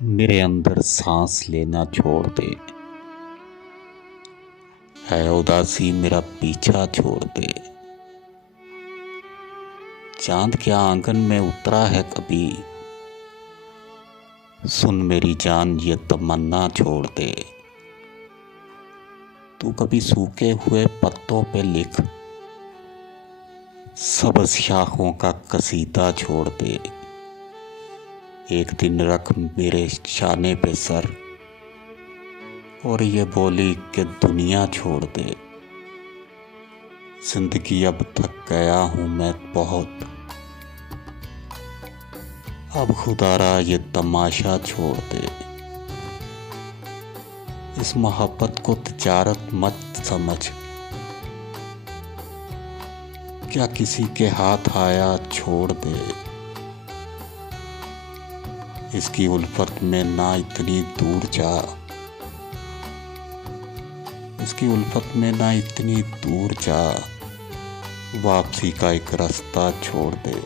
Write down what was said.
मेरे अंदर सांस लेना छोड़ दे, है उदासी मेरा पीछा छोड़ दे। चांद क्या आंगन में उतरा है कभी, सुन मेरी जान ये तमन्ना छोड़ दे। तू कभी सूखे हुए पत्तों पे लिख, सब्ज़ शाखों का कसीदा छोड़ दे। एक दिन रख मेरे शाने पे सर और ये बोली कि दुनिया छोड़ दे। जिंदगी अब थक गया हूँ मैं बहुत, अब खुदारा ये तमाशा छोड़ दे। इस मोहब्बत को तिजारत मत समझ, क्या किसी के हाथ आया छोड़ दे। इसकी उल्फत में ना इतनी दूर जा, इसकी उल्फत में ना इतनी दूर जा। वापसी का एक रास्ता छोड़ दे।